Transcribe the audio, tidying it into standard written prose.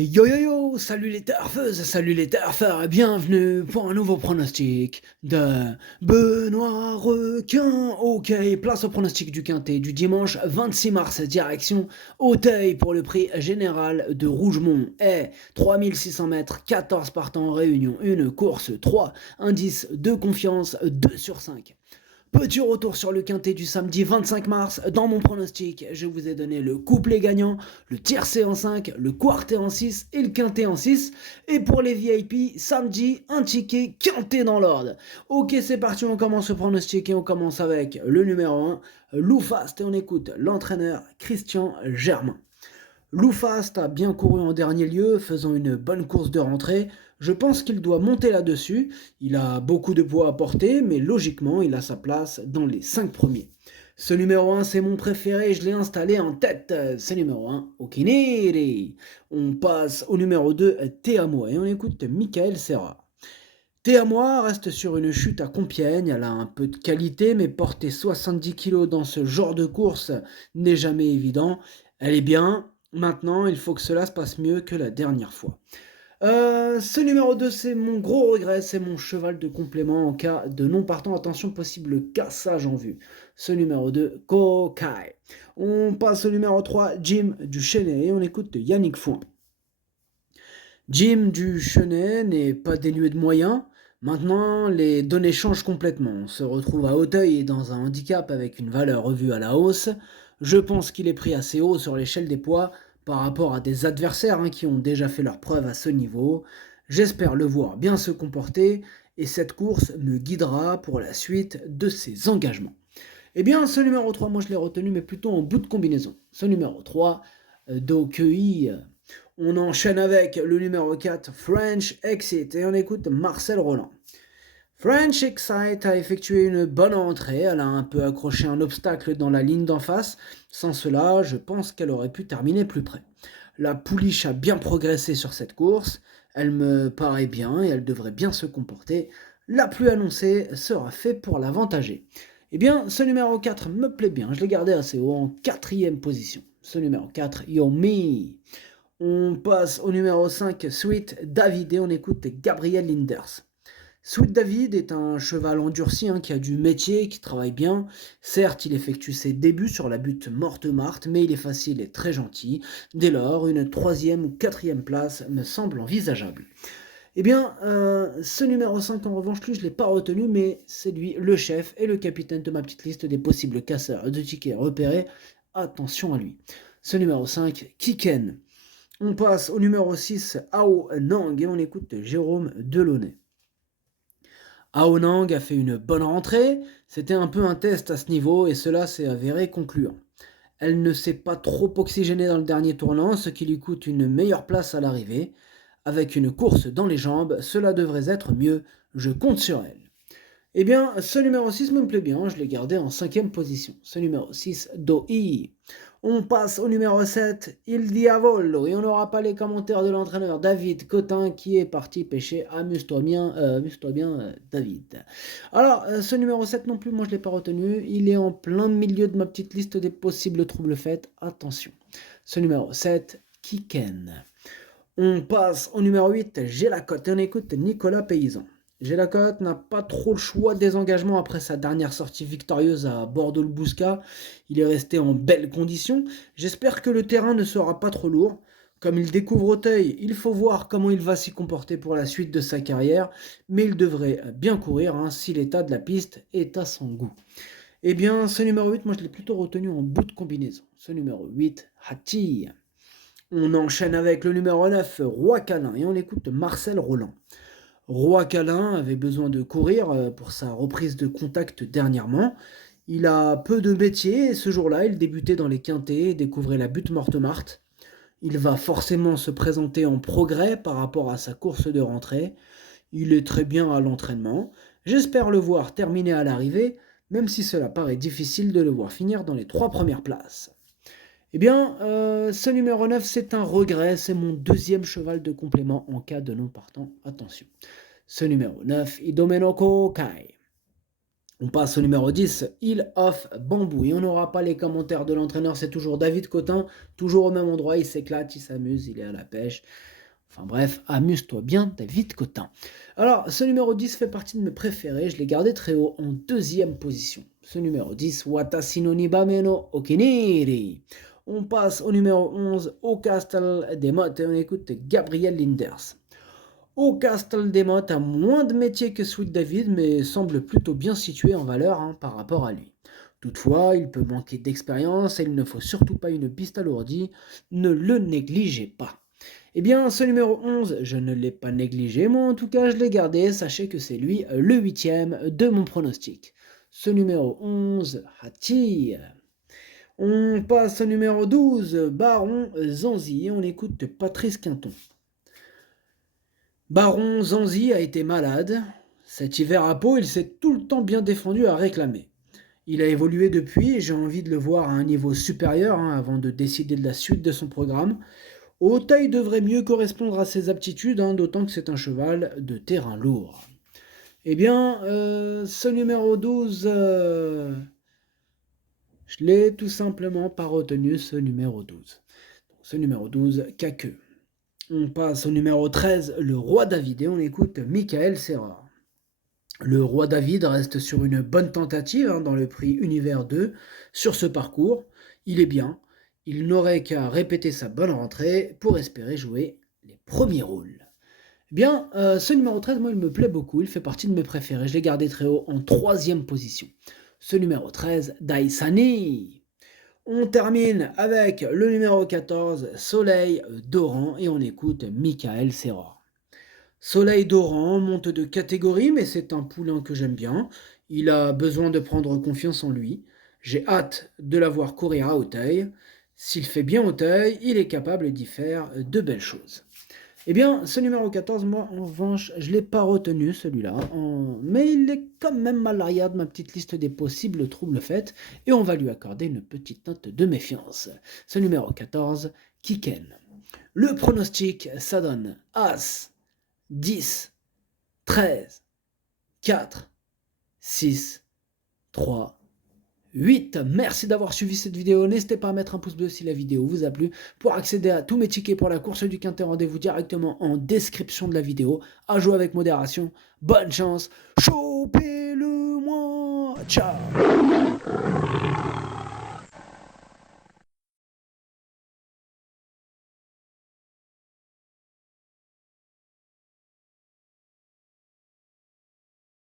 Yo yo yo, salut les turfeuses, salut les turfeurs, et bienvenue pour un nouveau pronostic de Benoît Requin. Ok, place au pronostic du Quintet du dimanche 26 mars, direction Auteuil pour le prix général de Rougemont. Et 3600 mètres, 14 partants en réunion, une course 3, indice de confiance 2 sur 5. Petit retour sur le quintet du samedi 25 mars. Dans mon pronostic, je vous ai donné le couplet gagnant, le tiercé en 5, le quartet en 6 et le quintet en 6. Et pour les VIP, samedi, un ticket quintet dans l'ordre. Ok, c'est parti, on commence le pronostic et on commence avec le numéro 1, Lou Fast. Et on écoute l'entraîneur Christian Germain. Lou Fast a bien couru en dernier lieu, faisant une bonne course de rentrée. Je pense qu'il doit monter là-dessus. Il a beaucoup de poids à porter, mais logiquement, il a sa place dans les 5 premiers. Ce numéro 1, c'est mon préféré, je l'ai installé en tête. C'est numéro 1, Okiniri. On passe au numéro 2, Teamo, et on écoute Michael Serra. Théamois reste sur une chute à Compiègne, elle a un peu de qualité, mais porter 70 kg dans ce genre de course n'est jamais évident. Elle est bien, maintenant il faut que cela se passe mieux que la dernière fois. Ce numéro 2, c'est mon gros regret, c'est mon cheval de complément en cas de non partant. Attention, possible cassage en vue. Ce numéro 2, Kokai. On passe au numéro 3, Jim du Chenet, et on écoute Yannick Fouin. Jim du Chenet n'est pas dénué de moyens. Maintenant, les données changent complètement. On se retrouve à Auteuil dans un handicap avec une valeur revue à la hausse. Je pense qu'il est pris assez haut sur l'échelle des poids par rapport à des adversaires qui ont déjà fait leurs preuves à ce niveau. J'espère le voir bien se comporter et cette course me guidera pour la suite de ses engagements. Eh bien, ce numéro 3, moi je l'ai retenu, mais plutôt en bout de combinaison. Ce numéro 3, d'Ocueil. On enchaîne avec le numéro 4, French Exit, et on écoute Marcel Roland. French Exit a effectué une bonne entrée, elle a un peu accroché un obstacle dans la ligne d'en face. Sans cela, je pense qu'elle aurait pu terminer plus près. La pouliche a bien progressé sur cette course, elle me paraît bien et elle devrait bien se comporter. La pluie annoncée sera faite pour l'avantager. Eh bien, ce numéro 4 me plaît bien, je l'ai gardé assez haut en 4e position. Ce numéro 4, Yo Me. On passe au numéro 5, Sweet David, et on écoute Gabriel Linders. Sweet David est un cheval endurci qui a du métier, qui travaille bien. Certes, il effectue ses débuts sur la butte Morte-Marthe, mais il est facile et très gentil. Dès lors, une 3e ou 4e place me semble envisageable. Eh bien, ce numéro 5, en revanche, lui, je ne l'ai pas retenu, mais c'est lui le chef et le capitaine de ma petite liste des possibles casseurs de tickets repérés. Attention à lui. Ce numéro 5, Kiken. On passe au numéro 6, Ao Nang, et on écoute Jérôme Delaunay. Ao Nang a fait une bonne rentrée, c'était un peu un test à ce niveau et cela s'est avéré concluant. Elle ne s'est pas trop oxygénée dans le dernier tournant, ce qui lui coûte une meilleure place à l'arrivée. Avec une course dans les jambes, cela devrait être mieux, je compte sur elle. Eh bien, ce numéro 6 me plaît bien, je l'ai gardé en 5e position. Ce numéro 6, Doi. On passe au numéro 7, Il Diavolo, et on n'aura pas les commentaires de l'entraîneur David Cotin qui est parti pêcher. Amuse-toi bien, David. Alors, ce numéro 7 non plus, moi je ne l'ai pas retenu. Il est en plein milieu de ma petite liste des possibles troubles faits. Attention. Ce numéro 7, Kiken. On passe au numéro 8, J'ai la cote, et on écoute Nicolas Paysan. Gélacote n'a pas trop le choix des engagements après sa dernière sortie victorieuse à Bordeaux-le-Bouscat. Il est resté en belle condition. J'espère que le terrain ne sera pas trop lourd. Comme il découvre Auteuil, il faut voir comment il va s'y comporter pour la suite de sa carrière. Mais il devrait bien courir si l'état de la piste est à son goût. Eh bien, ce numéro 8, moi je l'ai plutôt retenu en bout de combinaison. Ce numéro 8, Hati. On enchaîne avec le numéro 9, Roi Câlin, et on écoute Marcel Roland. Roi Câlin avait besoin de courir pour sa reprise de contact dernièrement. Il a peu de métier et ce jour-là, il débutait dans les quintets et découvrait la butte Morte-Marthe. Il va forcément se présenter en progrès par rapport à sa course de rentrée. Il est très bien à l'entraînement. J'espère le voir terminer à l'arrivée, même si cela paraît difficile de le voir finir dans les 3 premières places. Eh bien, ce numéro 9, c'est un regret. C'est mon 2e cheval de complément en cas de non partant. Attention. Ce numéro 9, Idomeno Kai. On passe au numéro 10, Hill of Bamboo. Et on n'aura pas les commentaires de l'entraîneur, c'est toujours David Cotin, toujours au même endroit, il s'éclate, il s'amuse, il est à la pêche. Enfin bref, amuse-toi bien, David Cotin. Alors, ce numéro 10 fait partie de mes préférés, je l'ai gardé très haut, en deuxième position. Ce numéro 10, Watashi no Nibame no Okiniri. On passe au numéro 11, Au Castle des Mottes, et on écoute Gabriel Linders. Au Castle des Mottes a moins de métier que Sweet David, mais semble plutôt bien situé en valeur par rapport à lui. Toutefois, il peut manquer d'expérience et il ne faut surtout pas une piste alourdie, ne le négligez pas. Eh bien, ce numéro 11, je ne l'ai pas négligé, moi en tout cas je l'ai gardé, sachez que c'est lui le 8e de mon pronostic. Ce numéro 11, Hati. On passe au numéro 12, Baron Zanzi, et on écoute Patrice Quinton. Baron Zanzi a été malade. Cet hiver à Pau, il s'est tout le temps bien défendu à réclamer. Il a évolué depuis et j'ai envie de le voir à un niveau supérieur avant de décider de la suite de son programme. Auteuil devrait mieux correspondre à ses aptitudes, d'autant que c'est un cheval de terrain lourd. Eh bien, ce numéro 12, je l'ai tout simplement pas retenu, ce numéro 12. Ce numéro 12, Caqueux. On passe au numéro 13, le Roi David, et on écoute Michael Serra. Le Roi David reste sur une bonne tentative dans le prix Univers 2 sur ce parcours. Il est bien, il n'aurait qu'à répéter sa bonne rentrée pour espérer jouer les premiers rôles. Bien, ce numéro 13, moi il me plaît beaucoup, il fait partie de mes préférés, je l'ai gardé très haut en 3e position. Ce numéro 13, Daisani. On termine avec le numéro 14, Soleil Doran, et on écoute Michael Serra. Soleil Doran monte de catégorie, mais c'est un poulain que j'aime bien. Il a besoin de prendre confiance en lui. J'ai hâte de la voir courir à Auteuil. S'il fait bien Auteuil, il est capable d'y faire de belles choses. Eh bien, ce numéro 14, moi, en revanche, je ne l'ai pas retenu, celui-là. Mais il est quand même à l'arrière de ma petite liste des possibles troubles faits. Et on va lui accorder une petite note de méfiance. Ce numéro 14, Kiken. Le pronostic, ça donne As, 10, 13, 4, 6, 3, 8. Merci d'avoir suivi cette vidéo. N'hésitez pas à mettre un pouce bleu si la vidéo vous a plu. Pour accéder à tous mes tickets pour la course du Quintet, rendez-vous directement en description de la vidéo. À jouer avec modération. Bonne chance. Chopez-le moi. Ciao.